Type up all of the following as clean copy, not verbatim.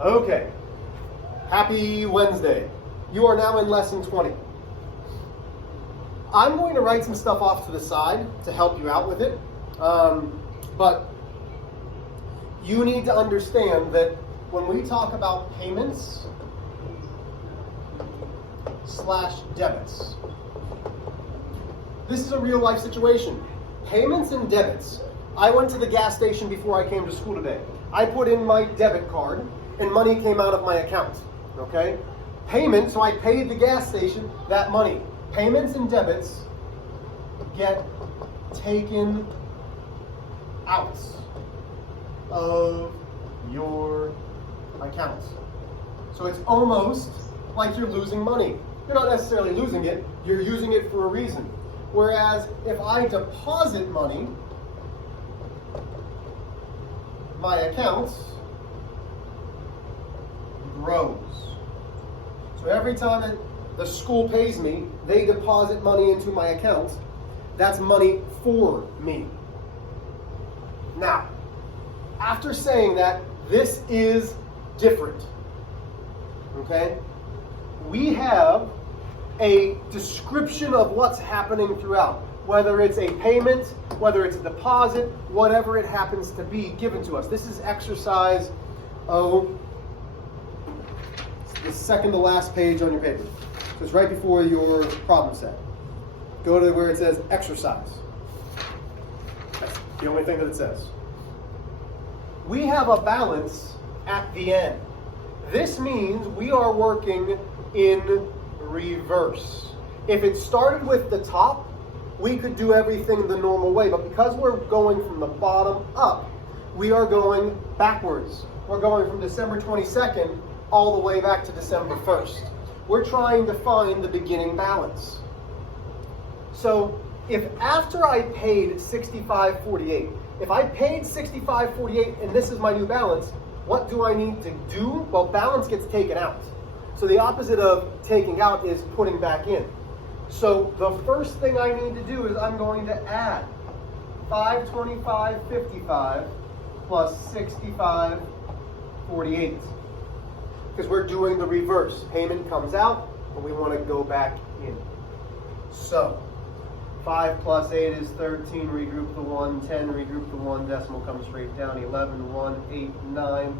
Okay, happy Wednesday. You are now in lesson 20. I'm going to write some stuff off to the side to help you out with it, but you need to understand that when we talk about payments / debits, this is a real life situation. Payments and debits. I went to the gas station before I came to school today. I put in my debit card and money came out of my account. Okay? Payment, so I paid the gas station that money. Payments and debits get taken out of your account. So it's almost like you're losing money. You're not necessarily losing it, you're using it for a reason. Whereas if I deposit money, my account grows. So every time that the school pays me, they deposit money into my account. That's money for me. Now, after saying that, this is different. Okay? We have a description of what's happening throughout. Whether it's a payment, whether it's a deposit, whatever it happens to be given to us. This is exercise, the second to last page on your paper. So it's right before your problem set. Go to where it says exercise. That's the only thing that it says. We have a balance at the end. This means we are working in reverse. If it started with the top, we could do everything the normal way, but because we're going from the bottom up, we are going backwards. We're going from December 22nd all the way back to December 1st. We're trying to find the beginning balance. So if after I paid $65.48, if I paid $65.48 and this is my new balance, what do I need to do? Well, balance gets taken out. So the opposite of taking out is putting back in. So the first thing I need to do is I'm going to add $525.55 plus $65.48. Because we're doing the reverse. Payment comes out and we want to go back in. So 5 plus 8 is 13, regroup the 1, 10, regroup the 1, decimal comes straight down, 11, 1, 8, 9,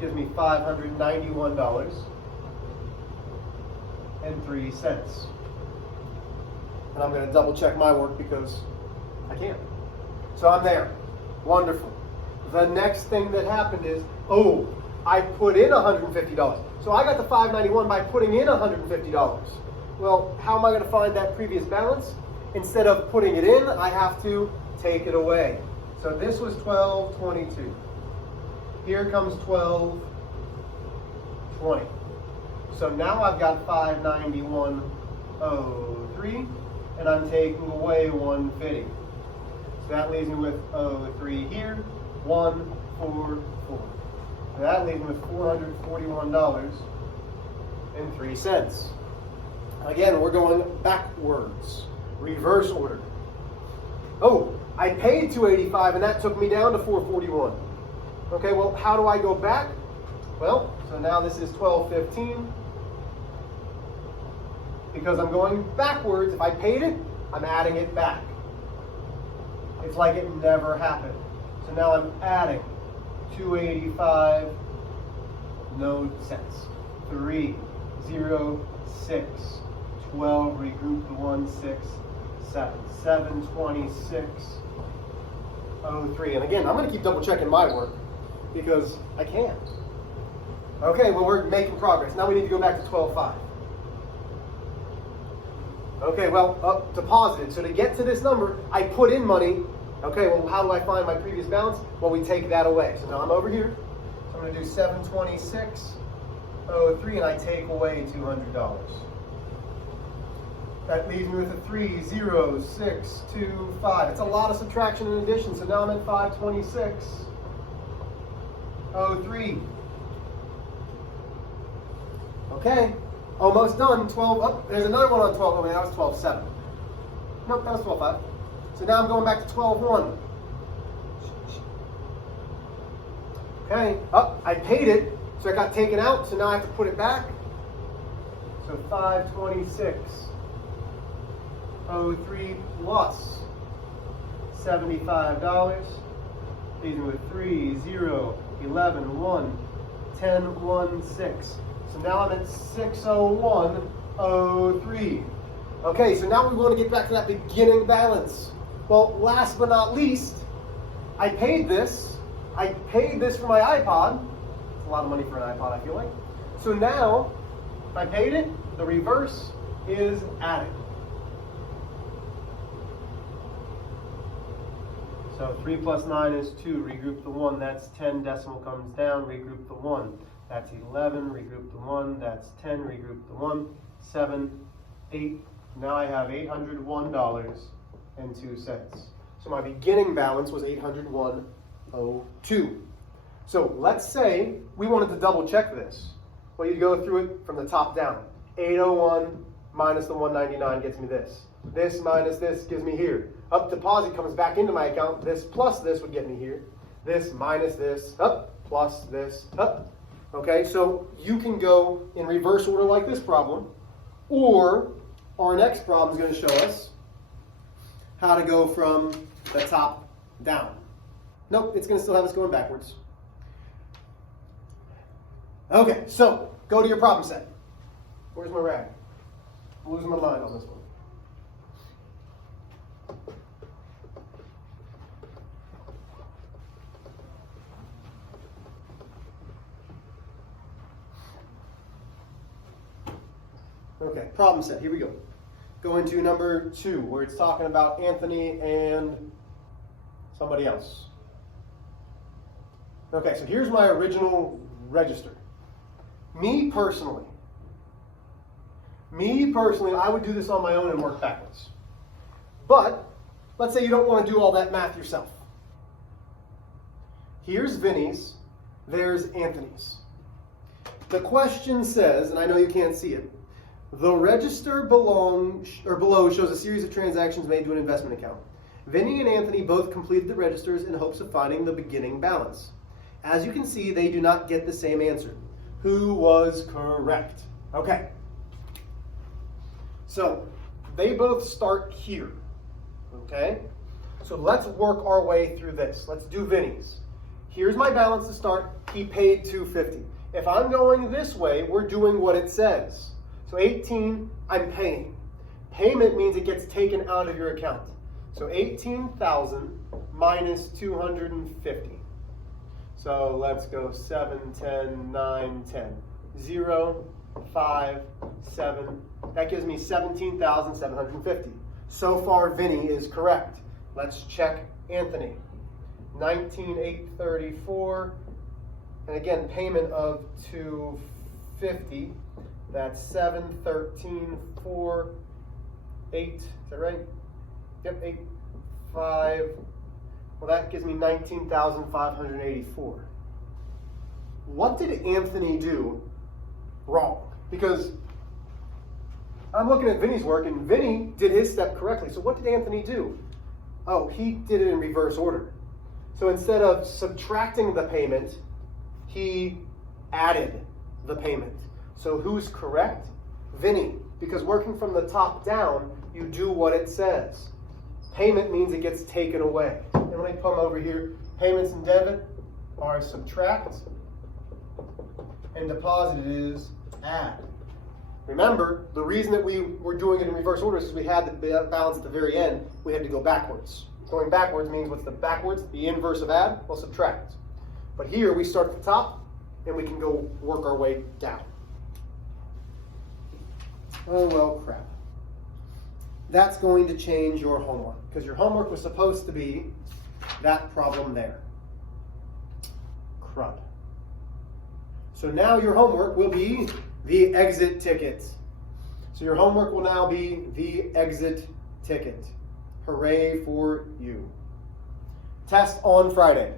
gives me $591.03. And I'm going to double check my work because I can't. So I'm there. Wonderful. The next thing that happened is, I put in $150. So I got the $591 by putting in $150. Well, how am I going to find that previous balance? Instead of putting it in, I have to take it away. So this was $12.22. Here comes $12.20. So now I've got $591.03, and I'm taking away $150. So that leaves me with 03 here, 144. So that leaves me with $441.03. Again, we're going backwards. Reverse order. I paid $285 and that took me down to $441. Okay, well, how do I go back? Well, so now this is $12.15. Because I'm going backwards, if I paid it, I'm adding it back. It's like it never happened. So now I'm adding $285, no cents. 3, 0, 6, 12, regroup the 1, 6, 7, 726, 03. And again, I'm going to keep double checking my work because I can't. Okay, well, we're making progress. Now we need to go back to 12.5. Okay, well, deposited. So to get to this number, I put in money. Okay, well, how do I find my previous balance? Well, we take that away. So now I'm over here. So I'm going to do 726.03, and I take away $200. That leaves me with a 3, 0, 6, 2, 5. It's a lot of subtraction and addition. So now I'm at 526.03. Okay, almost done. 12. There's another one on 12. That was 12.7. Nope, that was 12.5. So now I'm going back to 12.1. Okay, I paid it. So it got taken out, so now I have to put it back. So 526.03 plus $75. These are with 3, 0, 11, 1, 10, 1, 6. So now I'm at 601.03. Okay, so now we want to get back to that beginning balance. Well, last but not least, I paid this for my iPod. It's a lot of money for an iPod, I feel like. So now, if I paid it, the reverse is added. So 3 plus 9 is 2. Regroup the 1. That's 10. Decimal comes down. Regroup the 1. That's 11. Regroup the 1. That's 10. Regroup the 1. 7, 8. Now I have $801.02. So my beginning balance was $801.02. So let's say we wanted to double check this. Well, you go through it from the top down. 801 minus the 199 gets me this. This minus this gives me here. Up deposit comes back into my account. This plus this would get me here. This minus this, up, plus this, up. Okay, so you can go in reverse order like this problem, or our next problem is going to show us how to go from the top down. Nope, it's going to still have us going backwards. Okay, so go to your problem set. Where's my rag? I'm losing my mind on this one. Okay, problem set, here we go. Go into number 2, where it's talking about Anthony and somebody else. Okay, so here's my original register. Me personally, I would do this on my own and work backwards. But, let's say you don't want to do all that math yourself. Here's Vinny's, there's Anthony's. The question says, and I know you can't see it, the register below shows a series of transactions made to an investment account. Vinny and Anthony both completed the registers in hopes of finding the beginning balance. As you can see, they do not get the same answer. Who was correct? Okay. So, they both start here. Okay? So let's work our way through this. Let's do Vinny's. Here's my balance to start. He paid $250. If I'm going this way, we're doing what it says. So 18, I'm paying. Payment means it gets taken out of your account. So 18,000 minus 250. So let's go 7, 10, 9, 10. 0, 5, 7. That gives me 17,750. So far, Vinny is correct. Let's check Anthony. 19,834. And again, payment of 250. That's 7, 13, 4, 8. Is that right? Yep, 8, 5. Well, that gives me 19,584. What did Anthony do wrong? Because I'm looking at Vinny's work, and Vinny did his step correctly. So what did Anthony do? Oh, he did it in reverse order. So instead of subtracting the payment, he added the payment. So who's correct? Vinny. Because working from the top down, you do what it says. Payment means it gets taken away. And let me come over here. Payments and debit are subtract, and deposit is add. Remember, the reason that we were doing it in reverse order is because we had the balance at the very end. We had to go backwards. Going backwards means what's the backwards? The inverse of add? Well, subtract. But here we start at the top, and we can go work our way down. Oh, well, crap. That's going to change your homework, because your homework was supposed to be that problem there. Crud. So now your homework will be the exit ticket. So your homework will now be the exit ticket. Hooray for you. Test on Friday.